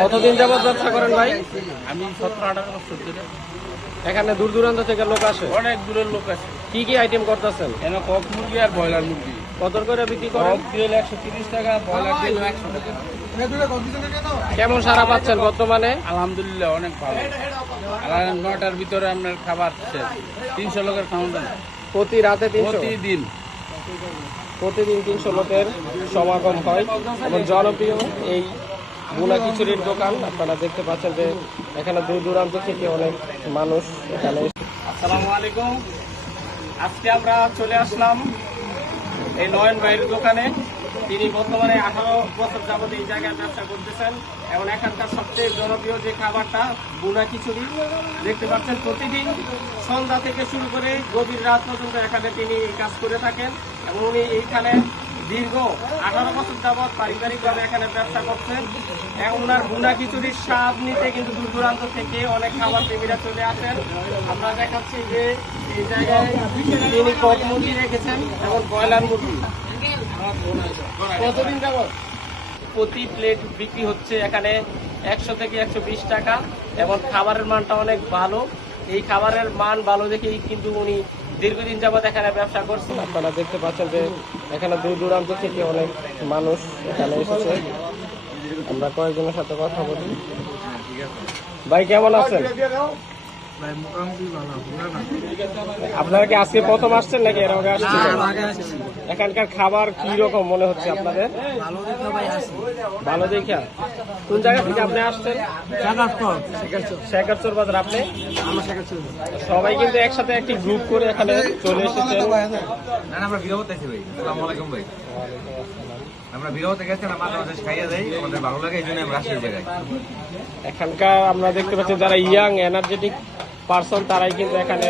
কতদিন যাবত ব্যবসা করেন ভাই? আমি সতেরো আঠারো বছর ধরে এখানে দূর দূরান্ত থেকে লোক আসে? অনেক দূরের লোক আসে। কি কি আইটেম করতেছেন? এনে কক মুরগি আর ব্রয়লার মুরগি। কত করে বিক্রি করেন? কক একশো তিরিশ টাকা ব্রয়লার একশো টাকা। কেমন সারা পাচ্ছেন বর্তমানে? আলহামদুলিল্লাহ অনেক ভালো। নটার ভিতরে আপনার খাবার শেষ। তিনশো লোকের খাওয়ান। দেন প্রতি রাতে প্রতিদিন। প্রতিদিন তিনশো লোকের সমাগম হয়। এবং জনপ্রিয় এই বুনা খিচুড়ির দোকান, আপনারা দেখতে পাচ্ছেন যে এখানে দূর দূরান্ত থেকে অনেক মানুষ এখানে আসসালামু আলাইকুম। আজকে আমরা চলে আসলাম এই নয়ন ভাইয়ের দোকানে। তিনি বর্তমানে আঠারো বছর যাবত এই জায়গায় ব্যবসা করতেছেন এবং এখানকার সবচেয়ে জনপ্রিয় যে খাবারটা বুনা খিচুড়ি, দেখতে পাচ্ছেন প্রতিদিন সন্ধ্যা থেকে শুরু করে গভীর রাত পর্যন্ত এখানে তিনি কাজ করে থাকেন এবং উনি এইখানে দীর্ঘ আঠারো বছর যাবৎ পারিবারিকভাবে এখানে ব্যবসা করছেন ওনার বুনা খিচুড়ির স্বাদ নিতে কিন্তু দূর দূরান্ত থেকে অনেক খাবার প্রেমীরা চলে আসেন। আমরা দেখাচ্ছি যে এই জায়গায় তিনি কক মুরগি রেখেছেন এবং ব্রয়লার মুরগি। কতদিন যাবত প্রতি প্লেট বিক্রি হচ্ছে এখানে একশো থেকে একশো বিশ টাকা এবং খাবারের মানটা অনেক ভালো। এই খাবারের মান ভালো দেখেই কিন্তু উনি দীর্ঘদিন যাবৎ এখানে ব্যবসা করছেন। আপনারা দেখতে পাচ্ছেন যে এখানে দূর দূরান্ত থেকে অনেক মানুষ এখানে এসেছে। আমরা কয়েকজনের সাথে কথা বলি। ভাই কেমন আছেন? আপনারা কি আজকে প্রথম আসছেন নাকি এর আগে আসছেন? এখানকার খাবার কি রকম মনে হচ্ছে আপনাদের? ভালো দেখা। কোন জায়গা থেকে আপনি আসছেন? শেখারচর। বাজার আপনি? সবাই কিন্তু একসাথে একটি গ্রুপ করে এখানে চলে এসেছেন। না না, আমরা বিরত আছি ভাই। আসসালামু আলাইকুম ভাই। আমরা বিরত গেছি না মাঝে মাঝে খাইয়া যাই আমাদের ভালো লাগে এই জন্য আমরা আসি জায়গায়। এখানকার আমরা দেখতে পাচ্ছি যারা ইয়াং এনার্জেটিক পার্সন তারাই কিন্তু এখানে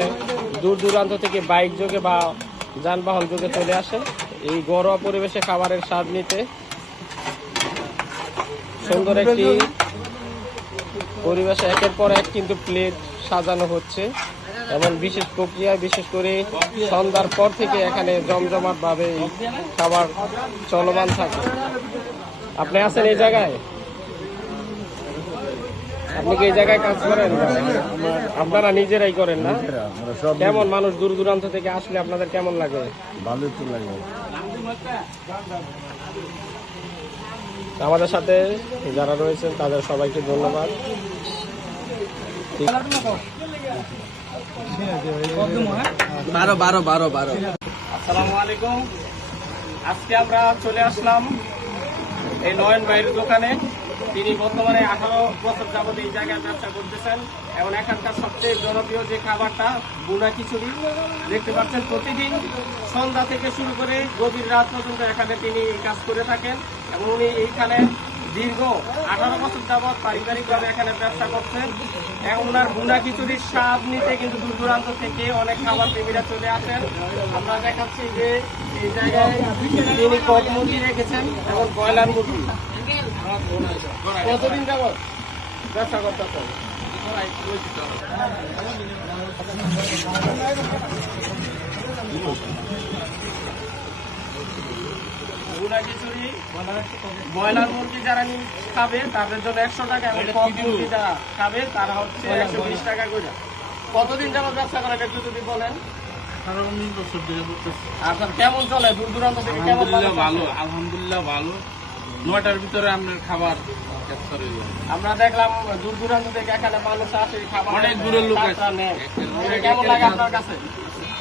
দূর দূরান্ত থেকে বাইক যোগে বা যানবাহন যোগে চলে আসে। এই ঘরোয়া পরিবেশে খাবারের স্বাদ নিতে সুন্দর একটি পরিবেশে একের পর এক কিন্তু প্লেট সাজানো হচ্ছে এবং বিশেষ প্রক্রিয়া বিশেষ করে সন্ধ্যার পর থেকে এখানে জমজমাট ভাবে খাবার চলমান থাকে। আপনি আছেন এই জায়গায়? আপনি কি এই জায়গায় কাজ করেন? আপনারা নিজেরাই করেন না? কেমন মানুষ দূর দূরান্ত থেকে আসলে আপনাদের কেমন লাগে? ভালো তো লাগে। আমাদের সাথে যারা রয়েছেন তাদের সবাইকে ধন্যবাদ। বারো বারো বারো বারো। আসসালামু আলাইকুম। আজকে আমরা চলে আসলাম এই নয়ন ভাইয়ের দোকানে। তিনি বর্তমানে আঠারো বছর যাবত এই জায়গায় ব্যবসা করতেছেন এবং এখানকার সবচেয়ে জনপ্রিয় যে খাবারটা বুনা খিচুড়ি, দেখতে পাচ্ছেন প্রতিদিন সন্ধ্যা থেকে শুরু করে গভীর রাত পর্যন্ত এখানে তিনি এই কাজ করে থাকেন এবং উনি এইখানে দীর্ঘ আঠারো বছর যাবৎ পারিবারিকভাবে এখানে ব্যবসা করছেন এবং ওনার বুনা খিচুড়ির স্বাদ নিতে কিন্তু দূর দূরান্ত থেকে অনেক খাবার প্রেমীরা চলে আসেন। আমরা দেখাচ্ছি যে এই জায়গায় তিনি কক মুরগি রেখেছেন এবং ব্রয়লার মুরগি। কতদিন যাবৎ ব্যবসা বুনা খিচুড়ি ব্রয়লার মুরগি যারা খাবে তাদের জন্য একশো টাকা এবং কক মুরগি যারা খাবে তারা হচ্ছে একশো বিশ টাকা করে। কতদিন যাবত ব্যবসা করেন একটু যদি বলেন? আপনার কেমন চলে? দূর দূরান্ত থেকে কেমন ভালো আলহামদুলিল্লাহ ভালো। নয়টার ভিতরে আপনার খাবার আমরা দেখলাম দূর দূরান্ত থেকে এখানে মানুষ আসে খাবার অনেক দূরের লোক কেমন লাগে আপনার কাছে?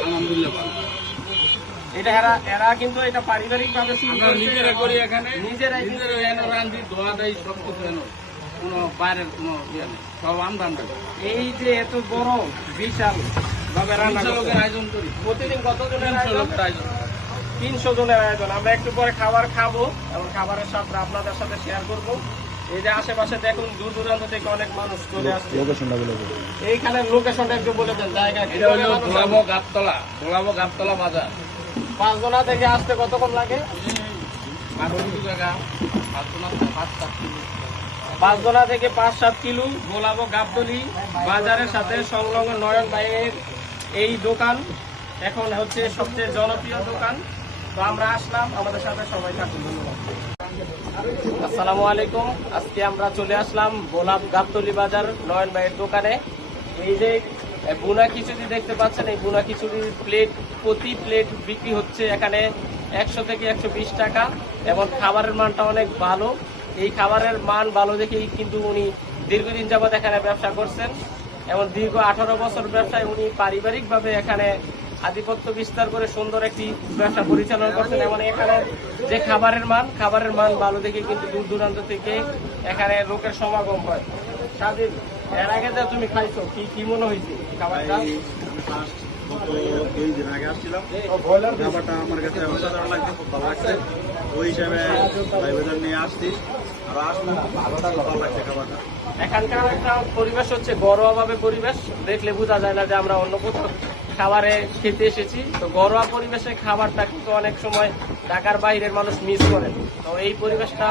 আলহামদুলিল্লাহ এটা এরা এরা কিন্তু এটা পারিবারিক ভাবে আমরা নিজেরা করি এখানে। নিজেরাই নিজেরা এনে রান্ধি ধোয়া দেয় সব কিছু এনে। কোনো বাইরের কোনো ইয়ে নেই। সব আমদান এই যে এত বড় বিশাল ভাবে রান্না লোকের আয়োজন করি। প্রতিদিন কত জনের তিনশো আয়োজন? লোকের আয়োজন। তিনশো জনের আয়োজন। আমরা একটু পরে খাবার খাব এবং খাবারের সাথে আপনাদের সাথে শেয়ার করব। এই যে আশেপাশে দেখুন দূর দূরান্ত থেকে অনেক মানুষ চলে আসছে। লোকেশনটা বলে এইখানে লোকেশনটা একটু বলে দেন জায়গা এটা হলো? গাবতলা গোলাবো গাবতলা বাজার। পাঁচজনা থেকে আসতে কতক্ষণ লাগে? পাঁচজনা থেকে পাঁচ সাত কিলো। গোলাবো গাবতলি বাজারের সাথে সংলগ্ন নয়ন ভাইয়ের এই দোকান এখন হচ্ছে সবচেয়ে জনপ্রিয় দোকান। তো আমরা আসলাম, আমাদের সাথে সবাই থাকুন, ধন্যবাদ। আসসালামু আলাইকুম। আজকে আমরা চলে আসলাম গোলাপ গাবতলি বাজার নয়ন ভাইয়ের দোকানে। এই যে বুনা খিচুড়ি দেখতে পাচ্ছেন, এই বুনা খিচুড়ির প্লেট প্রতি প্লেট বিক্রি হচ্ছে এখানে একশো থেকে একশো বিশ টাকা এবং খাবারের মানটা অনেক ভালো। এই খাবারের মান ভালো দেখেই কিন্তু উনি দীর্ঘদিন যাবৎ এখানে ব্যবসা করছেন এবং দীর্ঘ আঠারো বছর ব্যবসায় উনি পারিবারিকভাবে এখানে আধিপত্য বিস্তার করে সুন্দর একটি ব্যবসা পরিচালনা করছেন এবং এখানে যে খাবারের মান খাবারের মান ভালো দেখে কিন্তু দূর দূরান্ত থেকে এখানে লোকের সমাগম হয়। স্বাধীন এর আগে যে তুমি খাইছো কি কি মনে হয়েছে খাবারটা? দুই দিন আগে আসছিলাম। খাবারটা আমার কাছে অসাধারণ লাগছে খুব ভালো লাগছে। ওই হিসাবে নিয়ে আসছি। আর আসলাম ভালো ভালো লাগছে খাবারটা। এখানকার একটা পরিবেশ হচ্ছে ঘরোয়া ভাবে পরিবেশ। দেখলে বোঝা যায় না যে আমরা অন্য কোথাও খাবারে খেতে এসেছি। তো ঘরোয়া পরিবেশে খাবারটা কিন্তু অনেক সময় ঢাকার বাইরের মানুষ মিস করেন। তো এই পরিবেশটা